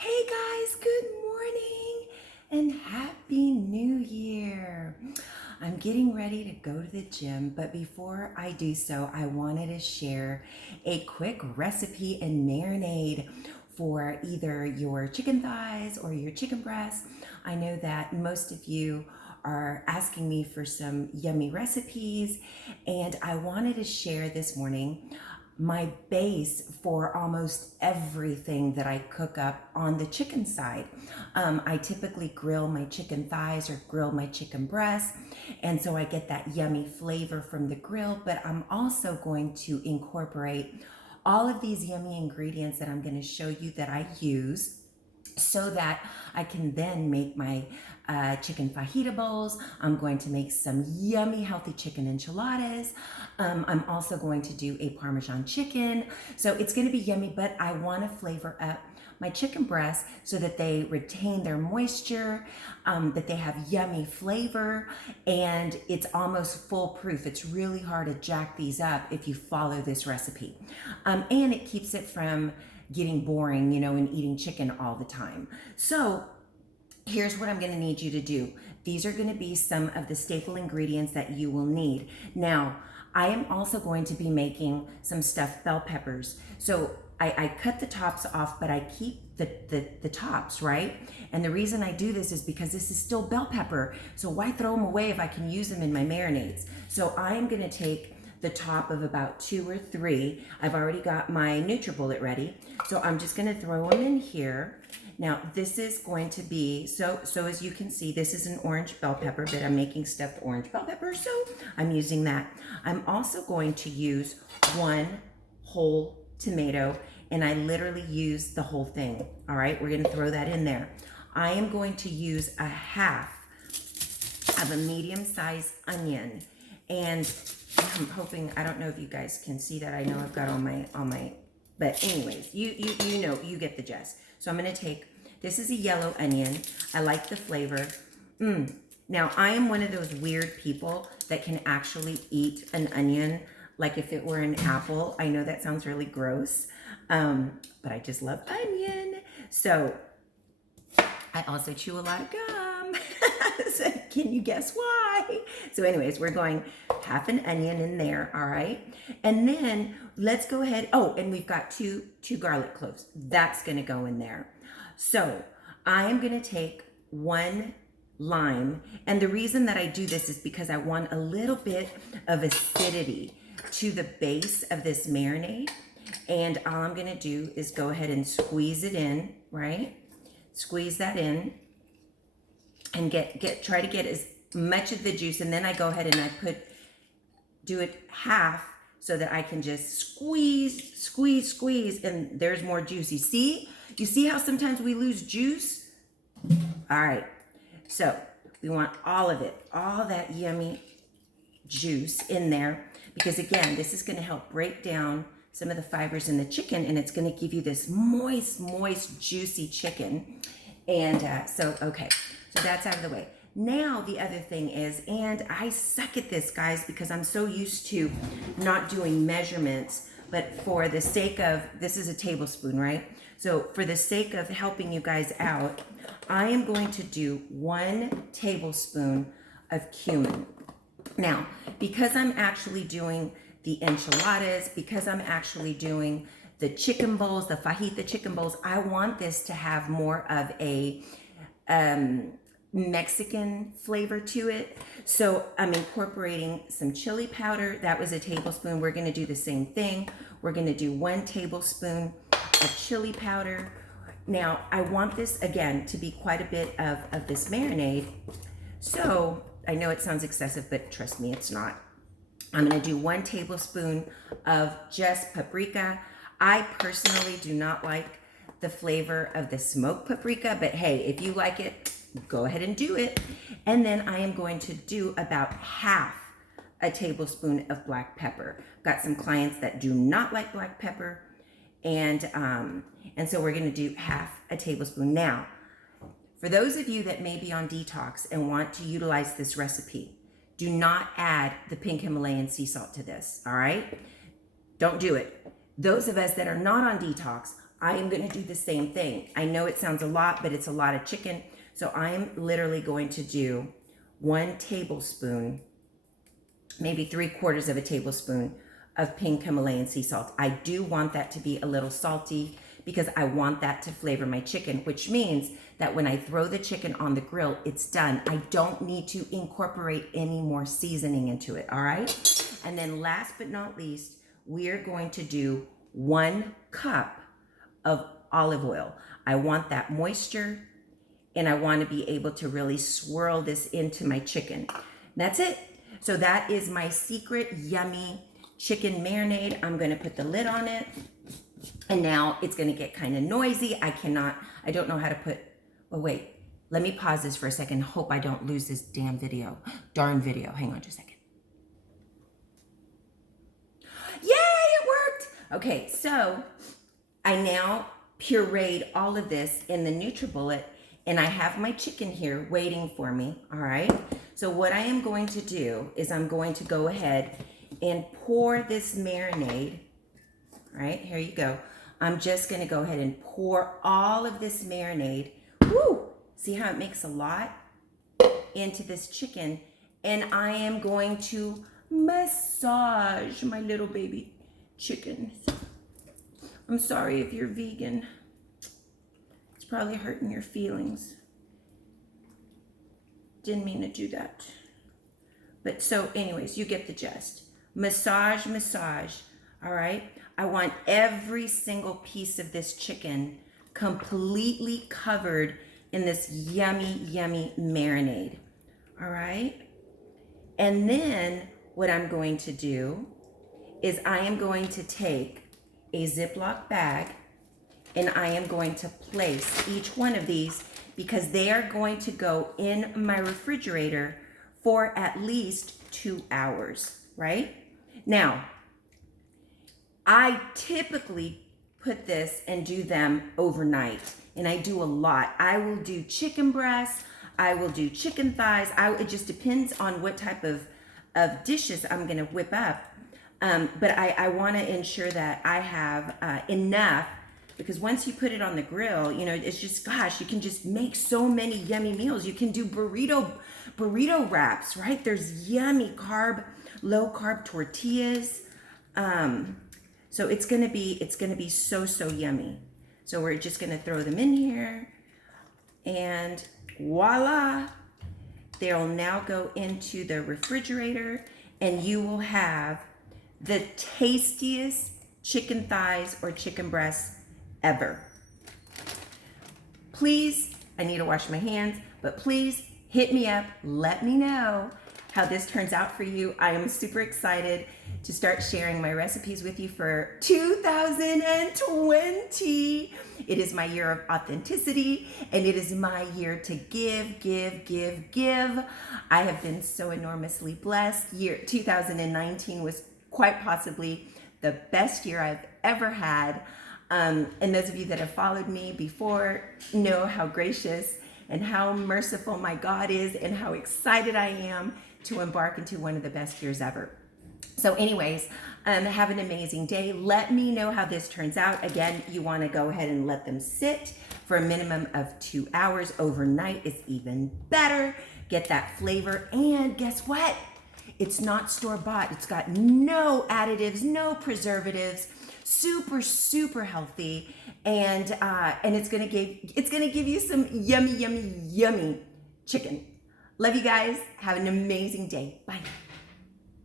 Hey guys, good morning and happy new year. I'm getting ready to go to the gym, but before I do so, I wanted to share a quick recipe and marinade for either your chicken thighs or your chicken breasts. I know that most of you are asking me for some yummy recipes, and I wanted to share this morning my base for almost everything that I cook up on the chicken side. I typically grill my chicken thighs or grill my chicken breasts, and so I get that yummy flavor from the grill, but I'm also going to incorporate all of these yummy ingredients that I'm going to show you that I use so that I can then make my chicken fajita bowls. I'm going to make some yummy healthy chicken enchiladas. I'm also going to do a Parmesan chicken. So it's going to be yummy, but I want to flavor up my chicken breasts so that they retain their moisture, that they have yummy flavor, and it's almost foolproof. It's really hard to jack these up if you follow this recipe. And it keeps it from getting boring, and eating chicken all the time. So here's what I'm going to need you to do. These are going to be some of the staple ingredients that you will need. Now, I am also going to be making some stuffed bell peppers. So I cut the tops off, but I keep the tops, right? And the reason I do this is because this is still bell pepper. So why throw them away if I can use them in my marinades? So I am going to take the top of about 2 or 3. I've already got my NutriBullet ready. So I'm just going to throw them in here. Now this is going to be, so as you can see, this is an orange bell pepper, but I'm making stuffed orange bell pepper, so I'm using that. I'm also going to use 1 whole tomato, and I literally use the whole thing. All right, we're going to throw that in there. I am going to use a half of a medium-sized onion, and I'm hoping, I don't know if you guys can see that. I know I've got all my, but anyways, you know, you get the gist. So I'm going to take, this is a yellow onion. I like the flavor. Now, I am one of those weird people that can actually eat an onion like if it were an apple. I know that sounds really gross, but I just love onion. So I also chew a lot of gum. So can you guess why? So anyways, we're going half an onion in there, all right? And then let's go ahead. Oh, and we've got two garlic cloves. That's gonna go in there. So I am gonna take 1 lime. And the reason that I do this is because I want a little bit of acidity to the base of this marinade. And all I'm gonna do is go ahead and squeeze it in, right? Squeeze that in and try to get as much of the juice, and then I go ahead and I do it half so that I can just squeeze, and there's more juice. You see how sometimes we lose juice? All right, so we want all of it, all that yummy juice in there, because again, this is going to help break down some of the fibers in the chicken, and it's going to give you this moist, juicy chicken. And okay, so that's out of the way. Now the other thing is, and I suck at this, guys, because I'm so used to not doing measurements, but for the sake of, this is a tablespoon, right? So for the sake of helping you guys out, I am going to do 1 tablespoon of cumin. Now, because I'm actually doing the enchiladas, because I'm actually doing the chicken bowls, the fajita chicken bowls, I want this to have more of a Mexican flavor to it. So I'm incorporating some chili powder. That was a tablespoon. We're going to do the same thing. We're going to do 1 tablespoon of chili powder. Now, I want this, again, to be quite a bit of this marinade. So I know it sounds excessive, but trust me, it's not. I'm going to do 1 tablespoon of just paprika. I personally do not like the flavor of the smoked paprika, but hey, if you like it, go ahead and do it. And then I am going to do about half a tablespoon of black pepper. Got some clients that do not like black pepper, and so we're going to do half a tablespoon. Now, for those of you that may be on detox and want to utilize this recipe, do not add the pink Himalayan sea salt to this, all right? Don't do it. Those of us that are not on detox, I am going to do the same thing. I know it sounds a lot, but it's a lot of chicken. So I am literally going to do 1 tablespoon, maybe 3/4 of a tablespoon of pink Himalayan sea salt. I do want that to be a little salty because I want that to flavor my chicken, which means that when I throw the chicken on the grill, it's done. I don't need to incorporate any more seasoning into it, all right? And then last but not least, we're going to do 1 cup of olive oil. I want that moisture, and I want to be able to really swirl this into my chicken. That's it. So that is my secret yummy chicken marinade. I'm going to put the lid on it, and now it's going to get kind of noisy. I don't know how to put, oh wait, let me pause this for a second. Hope I don't lose this damn video. Darn video. Hang on just a second. Yay, it worked. Okay, so I now pureed all of this in the NutriBullet, and I have my chicken here waiting for me, all right? So what I am going to do is I'm going to go ahead and pour this marinade, all right? Here you go. I'm just gonna go ahead and pour all of this marinade, woo! See how it makes a lot into this chicken, and I am going to massage my little baby chickens. I'm sorry if you're vegan. It's probably hurting your feelings. Didn't mean to do that. But so anyways, you get the gist. Massage, massage, all right? I want every single piece of this chicken completely covered in this yummy, yummy marinade, all right? And then what I'm going to do is I am going to take a Ziploc bag, and I am going to place each one of these because they are going to go in my refrigerator for at least 2 hours, right? Now, I typically put this and do them overnight, and I do a lot. I will do chicken breasts, I will do chicken thighs. It just depends on what type of dishes I'm gonna whip up. But I wanna ensure that I have enough, because once you put it on the grill, you know, it's just, gosh, you can just make so many yummy meals. You can do burrito wraps, right? There's yummy low carb tortillas. So it's gonna be so yummy. So we're just gonna throw them in here, and voila, they'll now go into the refrigerator, and you will have the tastiest chicken thighs or chicken breasts ever. Please, I need to wash my hands, but please hit me up. Let me know how this turns out for you. I am super excited to start sharing my recipes with you for 2020. It is my year of authenticity, and it is my year to give. I have been so enormously blessed. 2019 was quite possibly the best year I've ever had. And those of you that have followed me before know how gracious and how merciful my God is, and how excited I am to embark into one of the best years ever. So anyways, have an amazing day. Let me know how this turns out. Again, you want to go ahead and let them sit for a minimum of 2 hours. Overnight is even better. Get that flavor, and guess what? It's not store-bought. It's got no additives, no preservatives. Super healthy, and it's gonna give you some yummy chicken. Love you guys. Have an amazing day. Bye.